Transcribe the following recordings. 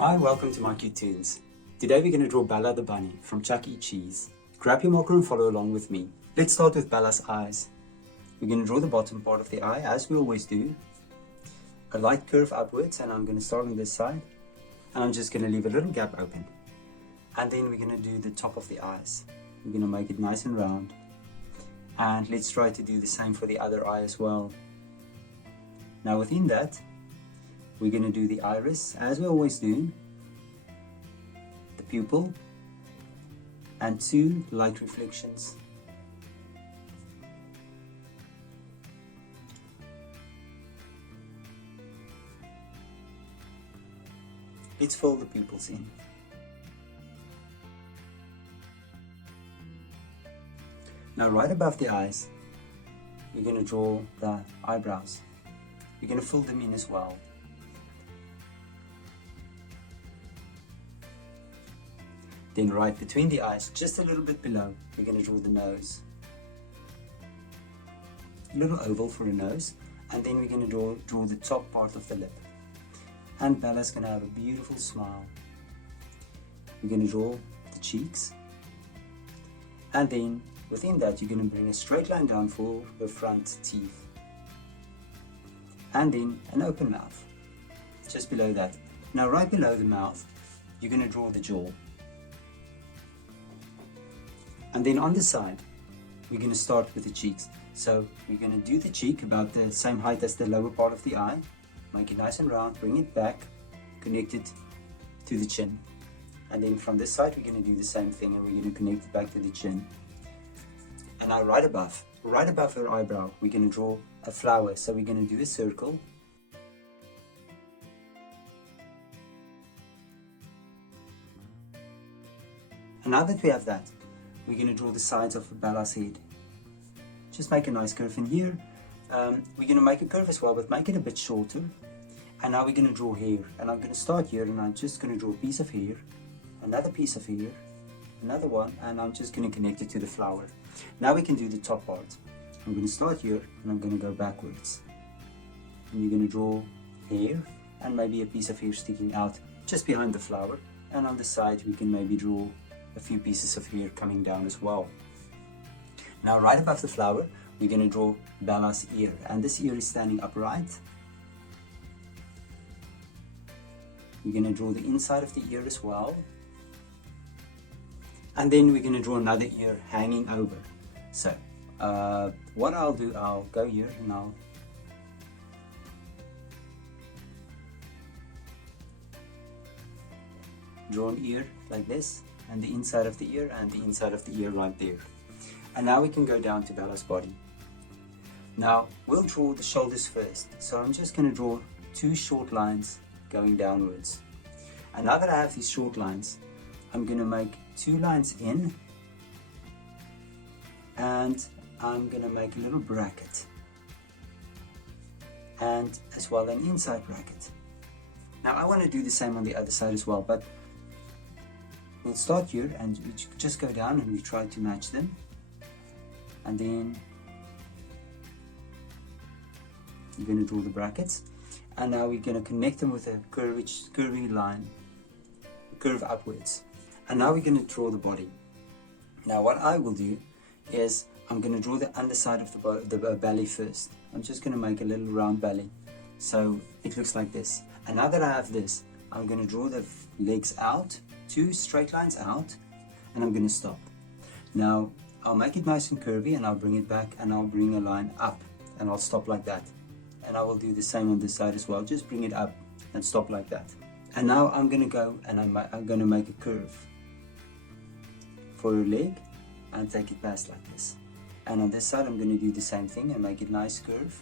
Hi, welcome to mycutetoons. Today we're going to draw Bella the bunny from Chuck E. Cheese. Grab your marker and follow along with me. Let's start with Bella's eyes. We're going to draw the bottom part of the eye as we always do. A light curve upwards, and I'm going to start on this side. And I'm just going to leave a little gap open. And then we're going to do the top of the eyes. We're going to make it nice and round. And let's try to do the same for the other eye as well. Now within that, we're going to do the iris, as we always do, the pupil, and 2 light reflections. Let's fill the pupils in. Now right above the eyes, we're going to draw the eyebrows. We're going to fill them in as well. Then right between the eyes, just a little bit below, we're going to draw the nose. A little oval for a nose, and then we're going to draw the top part of the lip. And Bella's going to have a beautiful smile. We're going to draw the cheeks, and then within that you're going to bring a straight line down for the front teeth. And then an open mouth, just below that. Now right below the mouth, you're going to draw the jaw. And then on the side, we're going to start with the cheeks. So we're going to do the cheek about the same height as the lower part of the eye. Make it nice and round, bring it back, connect it to the chin. And then from this side, we're going to do the same thing, and we're going to connect it back to the chin. And now right above her eyebrow, we're going to draw a flower. So we're going to do a circle. And now that we have that, we're going to draw the sides of Bella's head. Just make a nice curve in here. We're going to make a curve as well, but make it a bit shorter. And now we're going to draw hair. And I'm going to start here, and I'm just going to draw a piece of hair, another piece of hair, another one, and I'm just going to connect it to the flower. Now we can do the top part. I'm going to start here, and I'm going to go backwards. And you're going to draw hair, and maybe a piece of hair sticking out just behind the flower. And on the side, we can maybe draw a few pieces of hair coming down as well. Now right above the flower, we're going to draw Bella's ear, and this ear is standing upright. We're going to draw the inside of the ear as well, and then we're going to draw another ear hanging over. So what I'll do, I'll go here and I'll draw an ear like this, and the inside of the ear, and the inside of the ear right there. And now we can go down to Bella's body. Now we'll draw the shoulders first. So I'm just going to draw 2 short lines going downwards. And now that I have these short lines, I'm going to make 2 lines in, and I'm going to make a little bracket, and as well an inside bracket. Now I want to do the same on the other side as well, but we'll start here and we just go down and we try to match them. And then you're going to draw the brackets. And now we're going to connect them with a curvy line, curve upwards. And now we're going to draw the body. Now what I will do is I'm going to draw the underside of the belly first. I'm just going to make a little round belly, so it looks like this. And now that I have this, I'm going to draw the legs out, 2 straight lines out, and I'm going to stop. Now I'll make it nice and curvy, and I'll bring it back, and I'll bring a line up, and I'll stop like that. And I will do the same on this side as well. Just bring it up and stop like that. And now I'm going to go and I'm going to make a curve for her leg and take it past like this. And on this side I'm going to do the same thing and make it nice curve,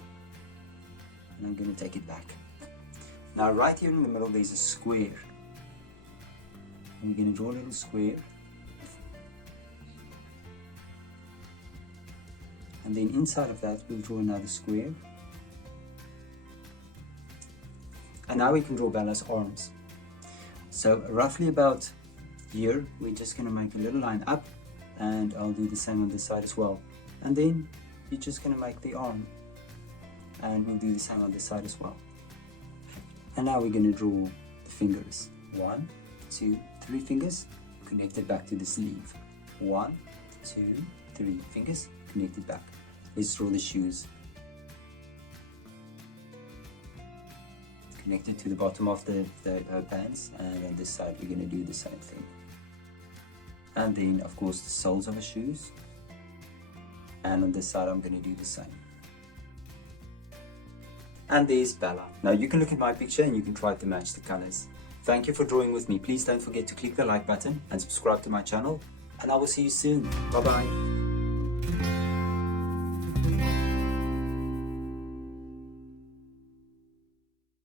and I'm going to take it back. Now right here in the middle there's a square. I'm going to draw a little square, and then inside of that we'll draw another square. And now we can draw Bella's arms. So roughly about here, we're just going to make a little line up, and I'll do the same on this side as well. And then you're just going to make the arm, and we'll do the same on this side as well. And now we're going to draw the fingers, 1, 2, 3 fingers, connect it back to the sleeve. 1, 2, 3 fingers, connect it back. Let's draw the shoes. Connect it to the bottom of the pants, and on this side we're going to do the same thing. And then of course the soles of the shoes, and on this side I'm going to do the same. And there's Bella. Now you can look at my picture and you can try to match the colors. Thank you for drawing with me. Please don't forget to click the like button and subscribe to my channel, and I will see you soon. Bye bye.